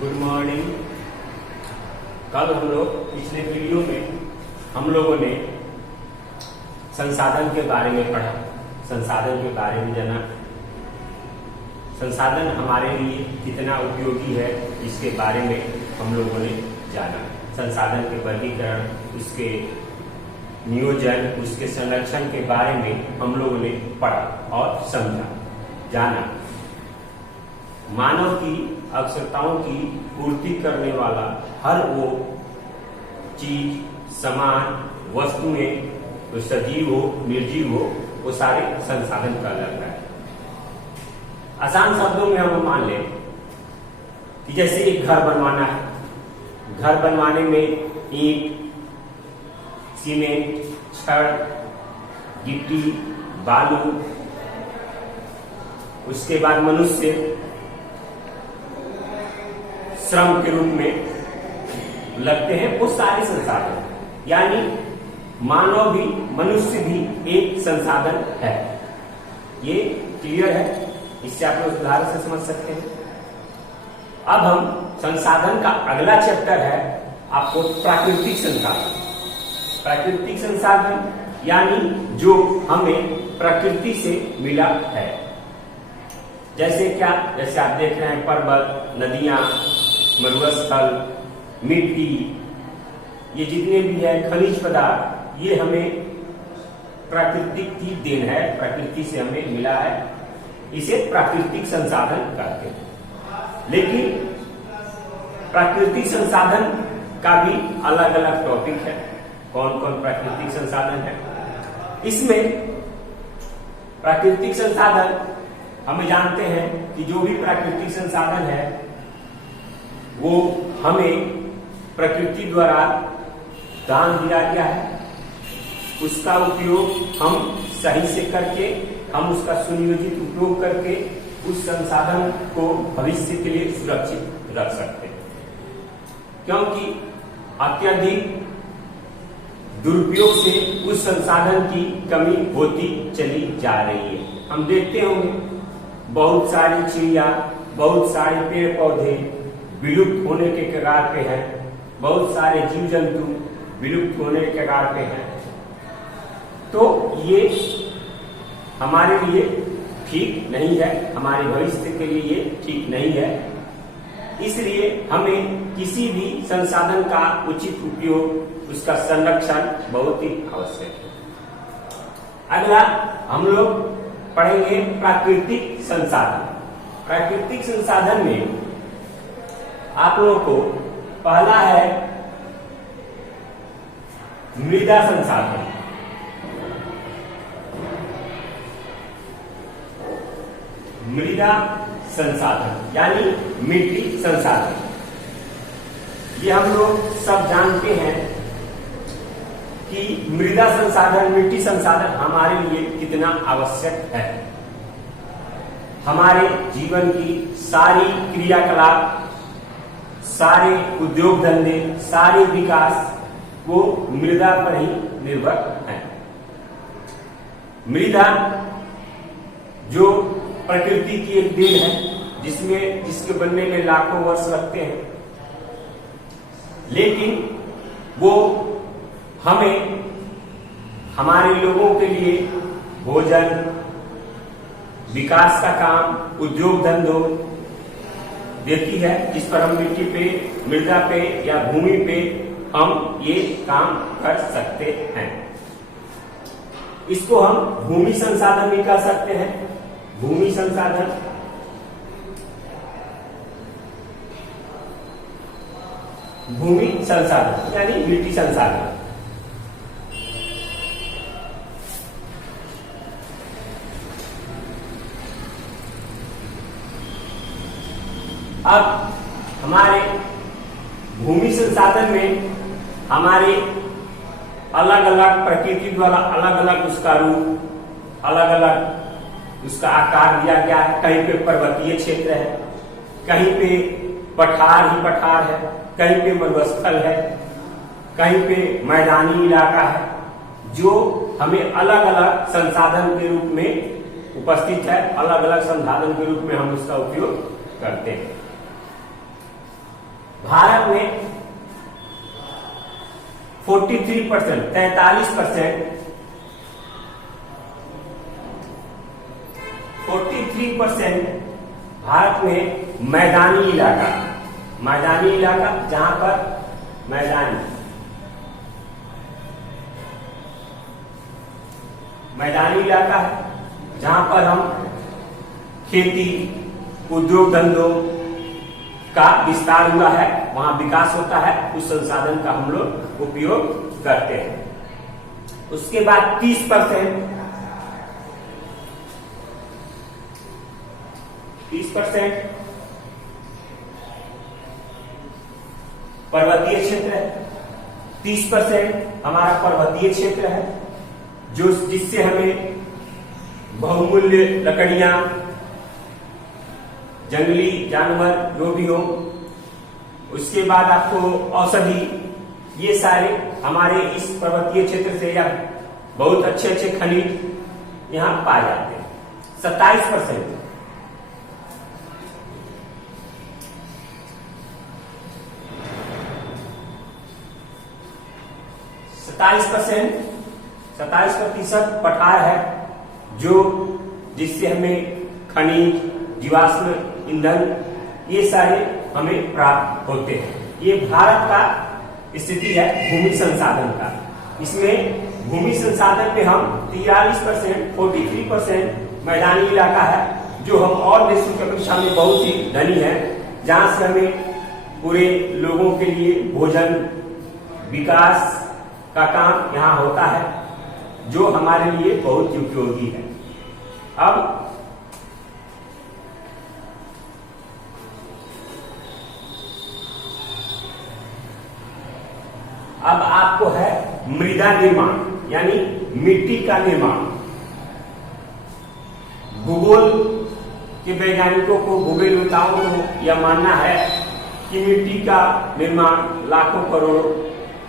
Good morning. कल हम लोग पिछले वीडियो में हम लोगों ने संसाधन के बारे में पढ़ा, संसाधन के बारे में जाना, संसाधन हमारे लिए कितना उपयोगी है इसके बारे में हम लोगों ने जाना, संसाधन के वर्गीकरण, उसके नियोजन, उसके संरक्षण के बारे में हम लोगों ने पढ़ा और समझा, जाना। मानव की आवश्यकताओं की पूर्ति करने वाला हर वो चीज, सामान, वस्तुएं, तो सजीव हो निर्जीव हो, वो सारे संसाधन कहलाता है। आसान शब्दों में हम मान लें कि जैसे एक घर बनवाना है, घर बनवाने में ईंट, सीमेंट, छड़, गिट्टी, बालू, उसके बाद मनुष्य श्रम के रूप में लगते हैं, वो सारे संसाधन, यानी मानव भी, मनुष्य भी एक संसाधन है। ये क्लियर है, इससे आप लोग उदाहरण से समझ सकते हैं। अब हम संसाधन का अगला चैप्टर है आपको प्राकृतिक संसाधन। प्राकृतिक संसाधन यानी जो हमें प्रकृति से मिला है। जैसे क्या? जैसे आप देख रहे हैं पर्वत, नदियां, मरुस्थल, मिट्टी, ये जितने भी है खनिज पदार्थ, ये हमें प्राकृतिक की देन है, प्रकृति से हमें मिला है, इसे प्राकृतिक संसाधन कहते हैं। लेकिन प्राकृतिक संसाधन का भी अलग अलग टॉपिक है। कौन कौन प्राकृतिक संसाधन है? इसमें प्राकृतिक संसाधन हम जानते हैं कि जो भी प्राकृतिक संसाधन है वो हमें प्रकृति द्वारा दान दिया गया है। उसका उपयोग हम सही से करके, हम उसका सुनियोजित उपयोग करके उस संसाधन को भविष्य के लिए सुरक्षित रख सकते हैं, क्योंकि अत्यधिक दुरुपयोग से उस संसाधन की कमी होती चली जा रही है। हम देखते होंगे बहुत सारी चिड़िया, बहुत सारे पेड़ पौधे विलुप्त होने के कगार पे हैं, बहुत सारे जीव जंतु विलुप्त होने के कगार पे हैं। तो ये हमारे लिए ठीक नहीं है, हमारे भविष्य के लिए ये ठीक नहीं है। इसलिए हमें किसी भी संसाधन का उचित उपयोग, उसका संरक्षण बहुत ही आवश्यक है। अगला हम लोग पढ़ेंगे प्राकृतिक संसाधन। प्राकृतिक संसाधन में आप लोगों को पहला है मृदा संसाधन। मृदा संसाधन यानी मिट्टी संसाधन। ये हम लोग सब जानते हैं कि मृदा संसाधन, मिट्टी संसाधन हमारे लिए कितना आवश्यक है। हमारे जीवन की सारी क्रियाकलाप, सारे उद्योग धंधे, सारे विकास वो मृदा पर ही निर्भर है। मृदा जो प्रकृति की एक देन है, जिसके बनने में लाखों वर्ष लगते हैं, लेकिन वो हमें, हमारे लोगों के लिए भोजन, विकास का काम, उद्योग धंधों देती है, जिस पर हम मिट्टी पे, मृदा पे या भूमि पे हम ये काम कर सकते हैं। इसको हम भूमि संसाधन भी कह सकते हैं। भूमि संसाधन, भूमि संसाधन यानी मिट्टी संसाधन। अब हमारे भूमि संसाधन में हमारे अलग अलग प्रकृति द्वारा अलग अलग उसका रूप, अलग अलग उसका आकार दिया गया है। कहीं पे पर्वतीय क्षेत्र है, कहीं पे पठार ही पठार है, कहीं पे मरुस्थल है, कहीं पे मैदानी इलाका है, जो हमें अलग अलग संसाधन के रूप में उपस्थित है। अलग अलग संसाधन के रूप में हम उसका उपयोग करते हैं। भारत में 43%, 43%, 43% भारत में मैदानी इलाका जहां पर मैदानी इलाका है, जहां पर हम खेती, उद्योग धंधों का विस्तार हुआ है, वहां विकास होता है, उस संसाधन का हम लोग उपयोग करते हैं। उसके बाद 30% पर्वतीय क्षेत्र है। 30% हमारा पर्वतीय क्षेत्र है, जो जिससे हमें बहुमूल्य लकड़ियां, जंगली जानवर जो भी हो, उसके बाद आपको औषधि, ये सारे हमारे इस पर्वतीय क्षेत्र से या बहुत अच्छे अच्छे खनिज यहां पाए जाते हैं। 27% 27% पठार है, जो जिससे हमें खनिज, जीवाश्म ईंधन, ये सारे हमें प्राप्त होते हैं। ये भारत का स्थिति है भूमि संसाधन का। इसमें भूमि संसाधन में हम 43% मैदानी इलाका है, जो हम और देशों की अपेक्षा में बहुत ही धनी है, जहां से हमें पूरे लोगों के लिए भोजन, विकास का काम यहाँ होता है, जो हमारे लिए बहुत उपयोगी है। अब आपको है मृदा निर्माण, यानी मिट्टी का निर्माण। भूगोल के वैज्ञानिकों को, भूगोलविदों को यह मानना है कि मिट्टी का निर्माण लाखों करोड़ों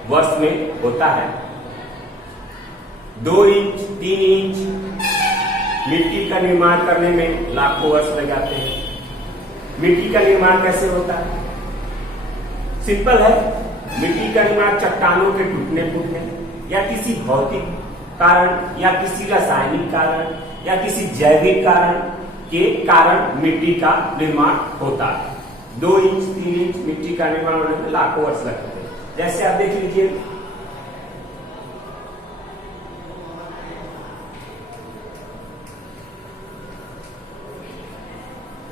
वर्ष में होता है। 2 इंच 3 इंच मिट्टी का निर्माण करने में लाखों वर्ष लग जाते हैं। मिट्टी का निर्माण कैसे होता है? सिंपल है। मिट्टी का निर्माण चट्टानों के टूटने फूटने या किसी भौतिक कारण या किसी रासायनिक कारण या किसी जैविक कारण के कारण मिट्टी का निर्माण होता है। 2 इंच 3 इंच मिट्टी का निर्माण होने में लाखों वर्ष लगते हैं। जैसे आप देख लीजिए,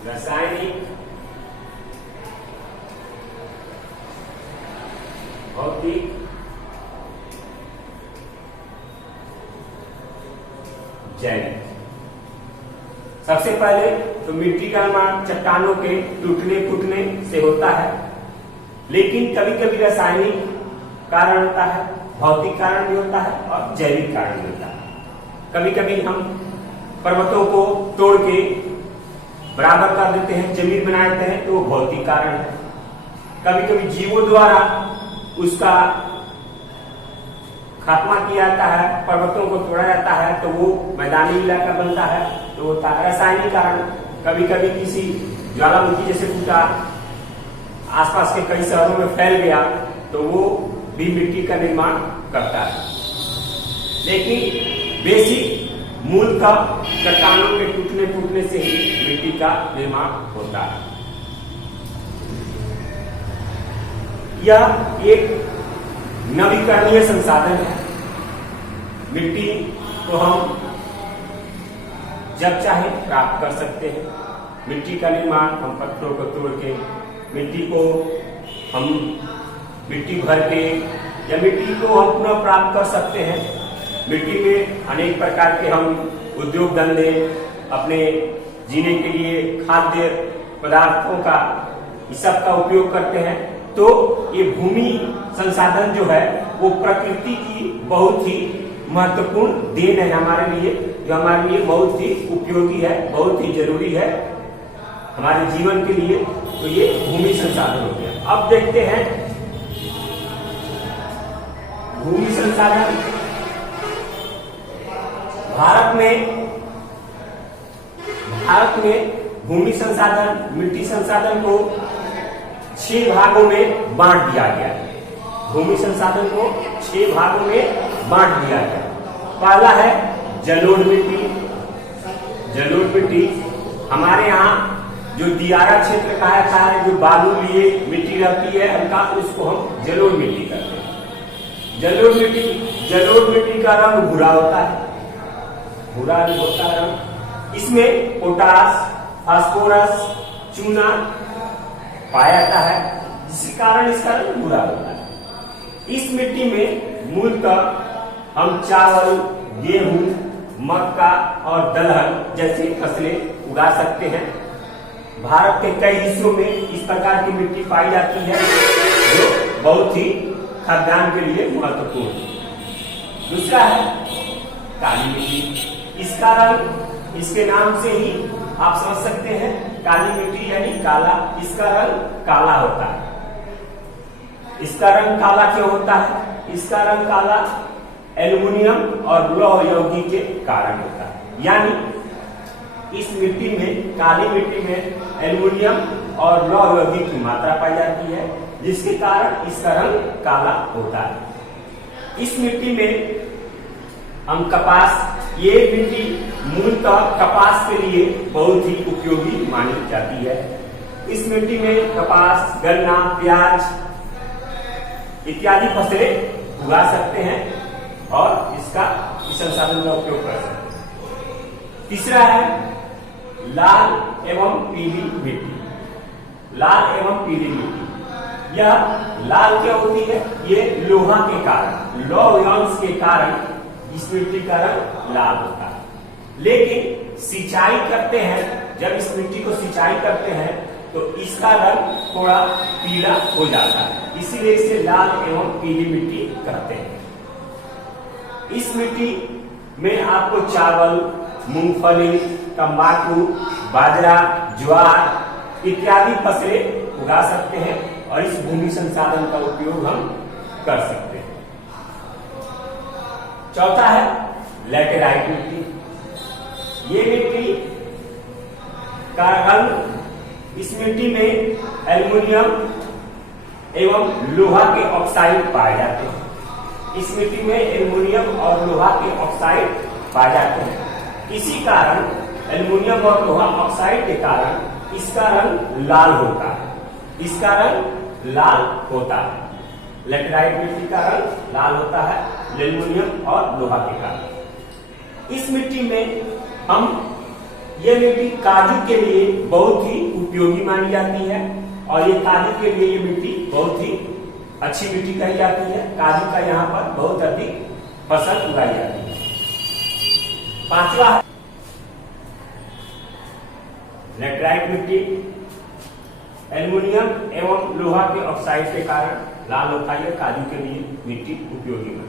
रासायनिक, भौतिक, जैविक। सबसे पहले तो मिट्टी का निर्माण चट्टानों के टूटने फूटने से होता है, लेकिन कभी कभी रासायनिक कारण होता है, भौतिक कारण भी होता है और जैविक कारण भी होता है। कभी कभी हम पर्वतों को तोड़ के बराबर कर देते हैं, जमीन बना देते हैं, तो वो भौतिक कारण है। कभी कभी जीवों द्वारा उसका खात्मा किया जाता है, पर्वतों को तोड़ा जाता है, तो वो मैदानी इलाका बनता है, तो वो रासायनिक कारण। कभी कभी किसी ज्वालामुखी जैसे फूटा आसपास के कई शहरों में फैल गया, तो वो भी मिट्टी का निर्माण करता है। लेकिन बेसिक मूल का चट्टानों के टूटने फूटने से ही मिट्टी का निर्माण होता है। यह एक नवीकरणीय संसाधन है। मिट्टी को हम जब चाहे प्राप्त कर सकते हैं। मिट्टी का निर्माण हम पत्थरों को तोड़ के, मिट्टी को हम मिट्टी भर के या मिट्टी को हम पुनः प्राप्त कर सकते हैं। मिट्टी में अनेक प्रकार के हम उद्योग धंधे, अपने जीने के लिए खाद्य पदार्थों का, इस सब का उपयोग करते हैं। तो ये भूमि संसाधन जो है वो प्रकृति की बहुत ही महत्वपूर्ण देन है हमारे लिए, जो हमारे लिए बहुत ही उपयोगी है, बहुत ही जरूरी है हमारे जीवन के लिए। तो ये भूमि संसाधन हो गया। अब देखते हैं भूमि संसाधन। भारत में भूमि संसाधन, मिट्टी संसाधन को 6 भागों में बांट दिया गया है। भूमि संसाधन को 6 भागों में बांट दिया गया। पहला है जलोढ़ मिट्टी। जलोढ़ मिट्टी हमारे यहाँ जो दियारा क्षेत्र कहा जाता है, जो बालू लिए मिट्टी रहती है हल्का, उसको हम जलोढ़ मिट्टी कहते हैं। जलोढ़ मिट्टी का रंग भूरा होता है, भूरा होता है रंग। इसमें पोटास, फास्फोरस, चूना पाया जाता है, जिस कारण इसका रंग भूरा होता है। इस मिट्टी में मूलतः हम चावल, गेहूं, मक्का और दलहन जैसी फसलें उगा सकते हैं। भारत के कई हिस्सों में इस प्रकार की मिट्टी पाई जाती है, जो बहुत ही खाद्यान्न के लिए महत्वपूर्ण है। दूसरा है काली मिट्टी। इसका रंग, इसके नाम से ही आप समझ सकते हैं, काली मिट्टी यानी काला। इसका रंग काला होता है। इसका रंग काला क्यों होता है? इसका रंग काला एल्युमिनियम और लौह यौगिक के कारण होता है। यानी इस मिट्टी में, काली मिट्टी में एल्युमिनियम और लौह यौगिक की मात्रा पाई जाती है, जिसके कारण इसका रंग काला होता है। इस मिट्टी में हम कपास, ये मिट्टी मूलतः कपास के लिए बहुत ही उपयोगी मानी जाती है। इस मिट्टी में कपास, गन्ना, प्याज इत्यादि फसलें उगा सकते हैं और इसका इस संसाधन का उपयोग कर सकते हैं। तीसरा है लाल एवं पीली मिट्टी। लाल एवं पीली मिट्टी, यह लाल क्या होती है? ये लोहा के कारण, लौह अंश के कारण इस मिट्टी का रंग लाल होता है। लेकिन सिंचाई करते हैं, जब इस मिट्टी को सिंचाई करते हैं तो इसका रंग थोड़ा पीला हो जाता है, इसीलिए इसे लाल एवं पीली मिट्टी कहते हैं। इस मिट्टी में आपको चावल, मूंगफली, तंबाकू, बाजरा, ज्वार इत्यादि फसलें उगा सकते हैं और इस भूमि संसाधन का उपयोग हम कर सकते हैं। चौथा है लैटेराइट मिट्टी। ये मिट्टी का रंग, इस मिट्टी में एल्युमिनियम एवं लोहा के ऑक्साइड पाए जाते हैं। इस मिट्टी में एल्युमिनियम और लोहा के ऑक्साइड पाए जाते हैं। इसी कारण एल्युमिनियम और लोहा ऑक्साइड के कारण इसका रंग लाल होता है। इसका रंग लाल होता है। लैटेराइट मिट्टी का रंग लाल होता है एल्युमिनियम और लोहा के कारण। इस मिट्टी में हम, ये मिट्टी काजू के लिए बहुत ही उपयोगी मानी जाती है और ये काजू के लिए ये मिट्टी बहुत ही अच्छी मिट्टी कही जाती है। काजू का यहाँ पर बहुत अधिक फसल उगाई जाती है। पांचवा है लैटेराइट मिट्टी। एल्युमिनियम एवं लोहा के ऑक्साइड के कारण लाल होता है, काजू के लिए मिट्टी उपयोगी है।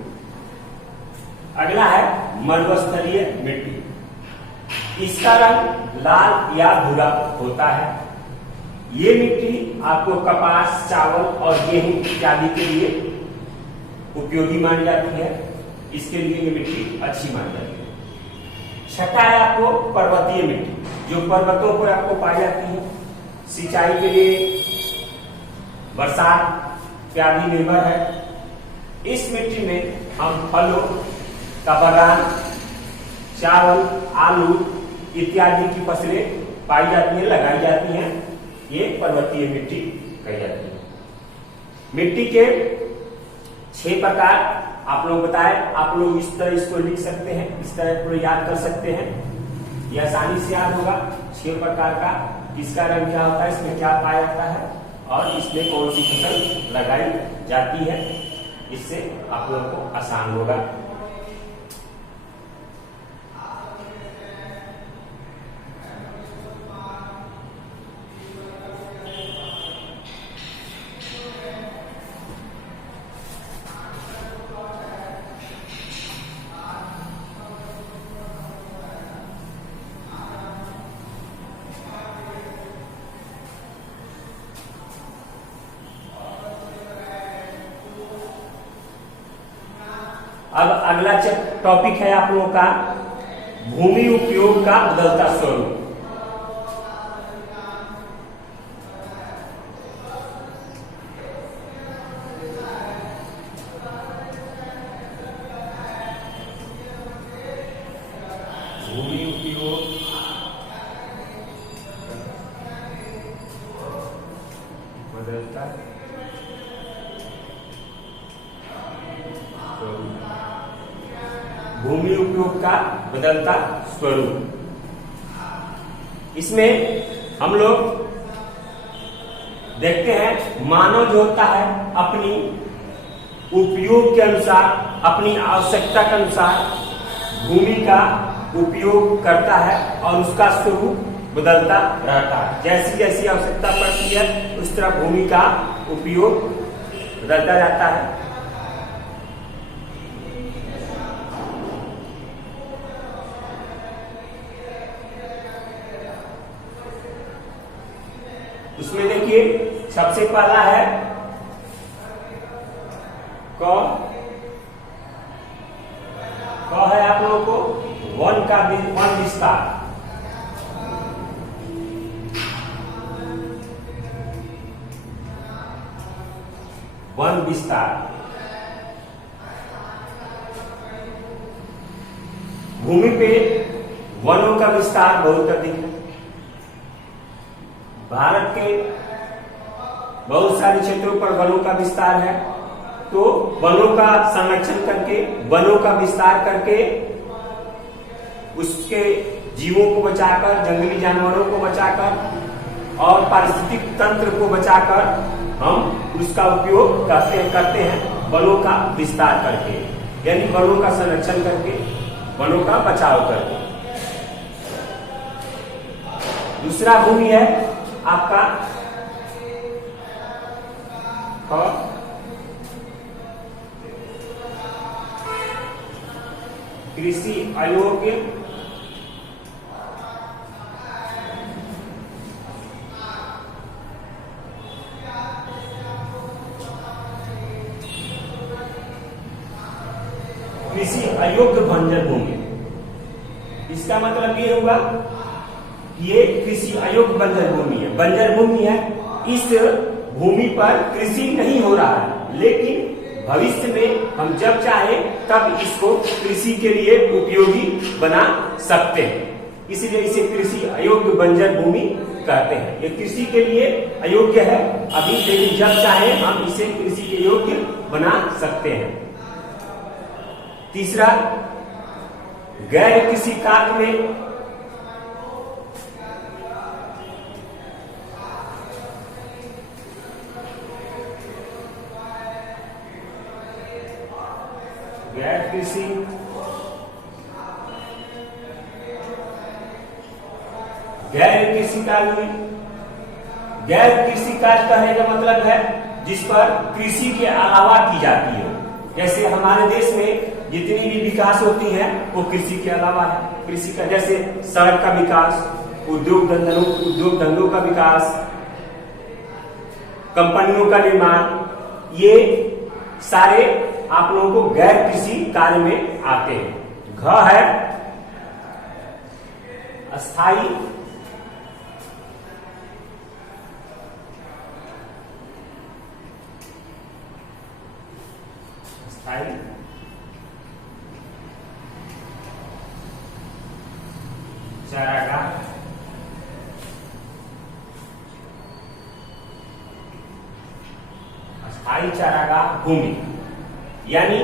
अगला है मरुस्थलीय मिट्टी। इसका रंग लाल या भूरा होता है। ये मिट्टी आपको कपास, चावल और गेहूं इत्यादि के लिए उपयोगी मानी जाती है। इसके लिए ये मिट्टी अच्छी मानी जाती है। छठा है आपको पर्वतीय मिट्टी, जो पर्वतों पर आपको पाई जाती है। सिंचाई के लिए बरसात पे आदि निर्भर है। इस मिट्टी में हम फलों का बागान, चावल, आलू इत्यादि की फसलें पाई जाती है, लगाई जाती हैं। ये पर्वतीय मिट्टी कही जाती है। मिट्टी के 6 प्रकार आप लोग बताए। आप लोग इस तरह इसको लिख सकते हैं, इस तरह को याद कर सकते हैं, यह आसानी से याद होगा। 6 प्रकार का, किसका रंग क्या होता है, इसमें क्या पाया जाता है और इसमें कौन सी फसल लगाई जाती है। इससे आप लोगों को आसान होगा। अब अगला टॉपिक है आप लोगों का भूमि उपयोग का बदलता स्वरूप। भूमि उपयोग का बदलता स्वरूप। इसमें हम लोग देखते हैं मानव जो होता है अपनी उपयोग के अनुसार, अपनी आवश्यकता के अनुसार भूमि का उपयोग करता है और उसका स्वरूप बदलता रहता है। जैसी जैसी आवश्यकता पड़ती है उस तरह भूमि का उपयोग बदलता जाता है। उसमें देखिए सबसे पहला है क है आप लोगों को वन विस्तार। वन विस्तार भूमि पे वनों का विस्तार बहुत अधिक है। भारत के बहुत सारे क्षेत्रों पर वनों का विस्तार है, तो वनों का संरक्षण करके, वनों का विस्तार करके उसके जीवों को बचाकर, जंगली जानवरों को बचाकर और पारिस्थितिक तंत्र को बचाकर हम उसका उपयोग करते हैं वनों का विस्तार करके, यानी वनों का संरक्षण करके, वनों का बचाव करके। दूसरा भूमि है आपका कृषि अयोग्य कृषि अयोग्य बंजर भूमि। इसका मतलब ये होगा ये कृषि अयोग्य बंजर भूमि है। बंजर भूमि है, इस भूमि पर कृषि नहीं हो रहा है, लेकिन भविष्य में हम जब चाहे तब इसको कृषि के लिए उपयोगी बना सकते हैं, इसलिए इसे कृषि अयोग्य बंजर भूमि कहते हैं। ये कृषि के लिए अयोग्य है अभी, लेकिन जब चाहे हम इसे कृषि के योग्य बना सकते हैं। तीसरा, गैर कृषि कार्य में गैर कृषि कार्य में, गैर कृषि कार्य कहने का मतलब है जिस पर कृषि के अलावा की जाती है। जैसे हमारे देश में जितनी भी विकास होती है वो कृषि के अलावा है। कृषि का जैसे सड़क का विकास, उद्योग धंधों का विकास, कंपनियों का निर्माण, ये सारे आप लोगों को गैर कृषि कार्य में आते हैं। घ है अस्थाई चारागाह। अस्थाई चारागाह भूमि यानी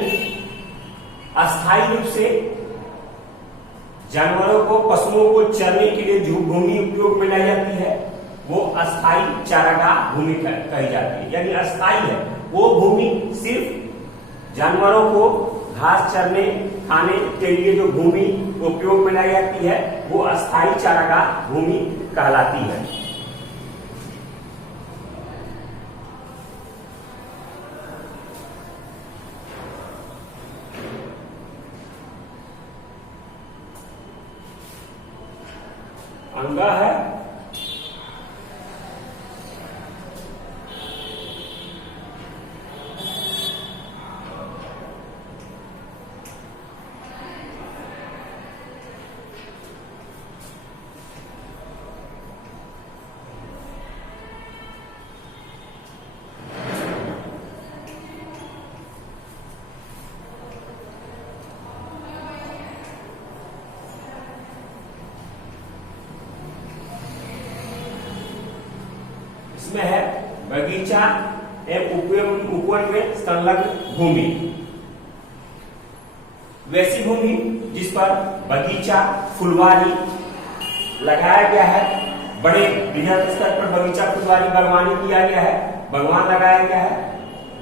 अस्थायी रूप से जानवरों को, पशुओं को चरने के लिए जो भूमि उपयोग में लाई जाती है वो अस्थायी चारागाह भूमि कही जाती है। यानी अस्थायी है वो भूमि, सिर्फ जानवरों को घास चरने खाने के लिए जो भूमि उपयोग में लाई जाती है वो अस्थायी चारागाह भूमि कहलाती है। अंगा है इसमें है बगीचा एवं उपवन में संलग्न भूमि। वैसी भूमि जिस पर बगीचा फुलवारी लगाया गया है, बड़े बृहद स्तर पर बगीचा फुलवारी बागवानी किया गया है, बागवान लगाया गया है,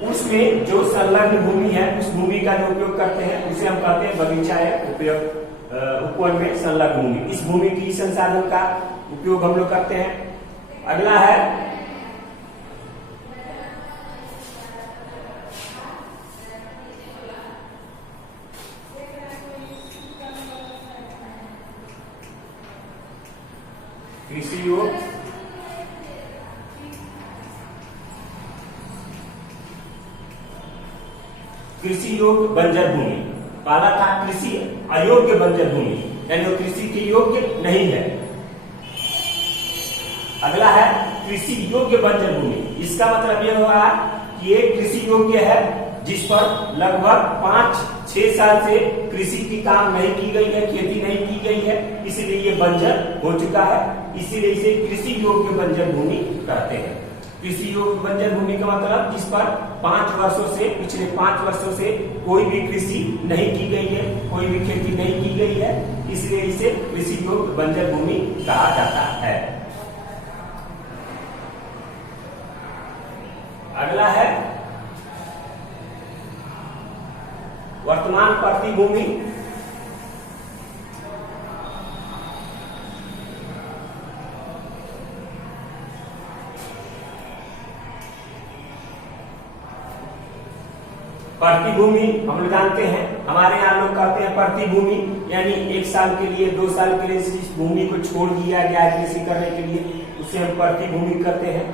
उसमें जो संलग्न भूमि है उस भूमि का जो उपयोग करते हैं उसे हम कहते हैं बगीचा या उपवन में संलग्न भूमि। इस भूमि की संसाधन का उपयोग हम लोग करते हैं। अगला है कृषि योग्य कृषि योग्य बंजर भूमि। पहला था कृषि अयोग्य बंजर भूमि, यानी वो कृषि के योग्य नहीं है। अगला है कृषि योग्य बंजर भूमि। इसका मतलब यह हुआ कि ये कृषि योग्य है जिस पर लगभग 5-6 साल से कृषि की काम नहीं की गई है, खेती नहीं की गई है, इसलिए ये बंजर हो चुका है, इसीलिए इसे कृषि योग्य बंजर भूमि कहते हैं। कृषि योग्य बंजर भूमि का मतलब जिस पर 5 वर्षों से, पिछले 5 वर्षों से कोई भी कृषि नहीं की गई है, कोई भी खेती नहीं की गई है, इसलिए इसे कृषि योग्य बंजर भूमि कहा जाता है। अगला है वर्तमान पड़ती भूमि। पड़ती भूमि हम लोग जानते हैं, हमारे यहाँ लोग कहते हैं पड़ती भूमि, यानी 1 साल के लिए 2 साल के लिए इस भूमि को छोड़ दिया गया है कृषि करने के लिए, उसे हम पड़ती भूमि कहते हैं।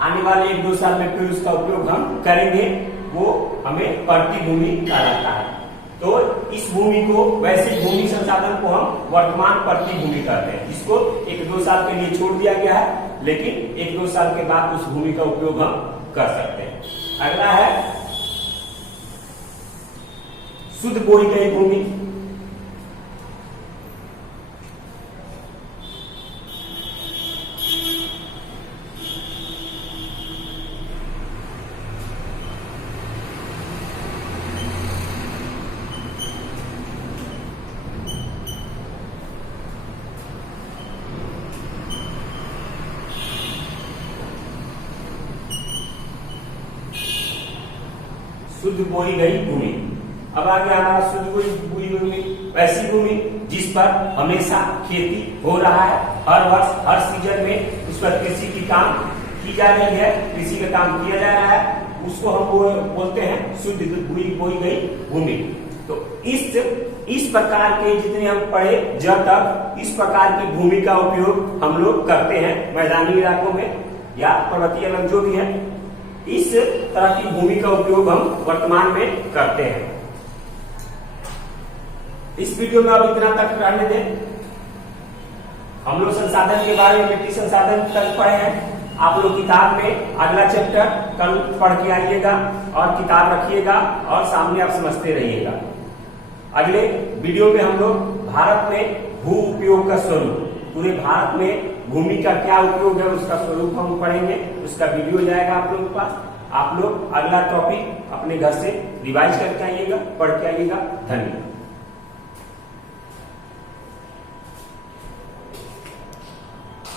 आने वाले 1-2 साल में फिर उसका उपयोग हम करेंगे, वो हमें पड़ती भूमि कहा जाता है। तो इस भूमि को, वैसे भूमि संसाधन को हम वर्तमान पड़ती भूमि कहते हैं। इसको 1-2 साल के लिए छोड़ दिया गया है, लेकिन 1-2 साल के बाद उस भूमि का उपयोग हम कर सकते हैं। अगला है शुद्ध बोई गई भूमि। शुद्ध बोई गई भूमि। अब आगे हमारा शुद्ध बोई भूमि, वैसी भूमि जिस पर हमेशा खेती हो रहा है, हर वर्ष हर सीजन में उस पर कृषि की काम की जा रही है, कृषि का काम किया जा रहा है, उसको हम बोलते हैं शुद्ध बोई गई भूमि। तो इस प्रकार के जितने हम पढ़े जब तक, इस प्रकार की भूमि का उपयोग हम लोग करते हैं मैदानी इलाकों में या पर्वतीय इलाके जो भी है, इस तरह की भूमि का उपयोग हम वर्तमान में करते हैं। इस वीडियो में अब इतना तक रहने दें। हम लोग संसाधन के बारे में, मिट्टी संसाधन तक पढ़े हैं। आप लोग किताब में अगला चैप्टर कल पढ़ के आइएगा और किताब रखिएगा और सामने आप समझते रहिएगा। अगले वीडियो में हम लोग भारत में भू उपयोग का स्वरूप, पूरे भारत में भूमि का क्या उपयोग है उसका स्वरूप हम पढ़ेंगे, उसका वीडियो जाएगा आप लोगों के पास। आप लोग अगला टॉपिक अपने घर से रिवाइज करके आइएगा, पढ़ के आइएगा। धन्यवाद।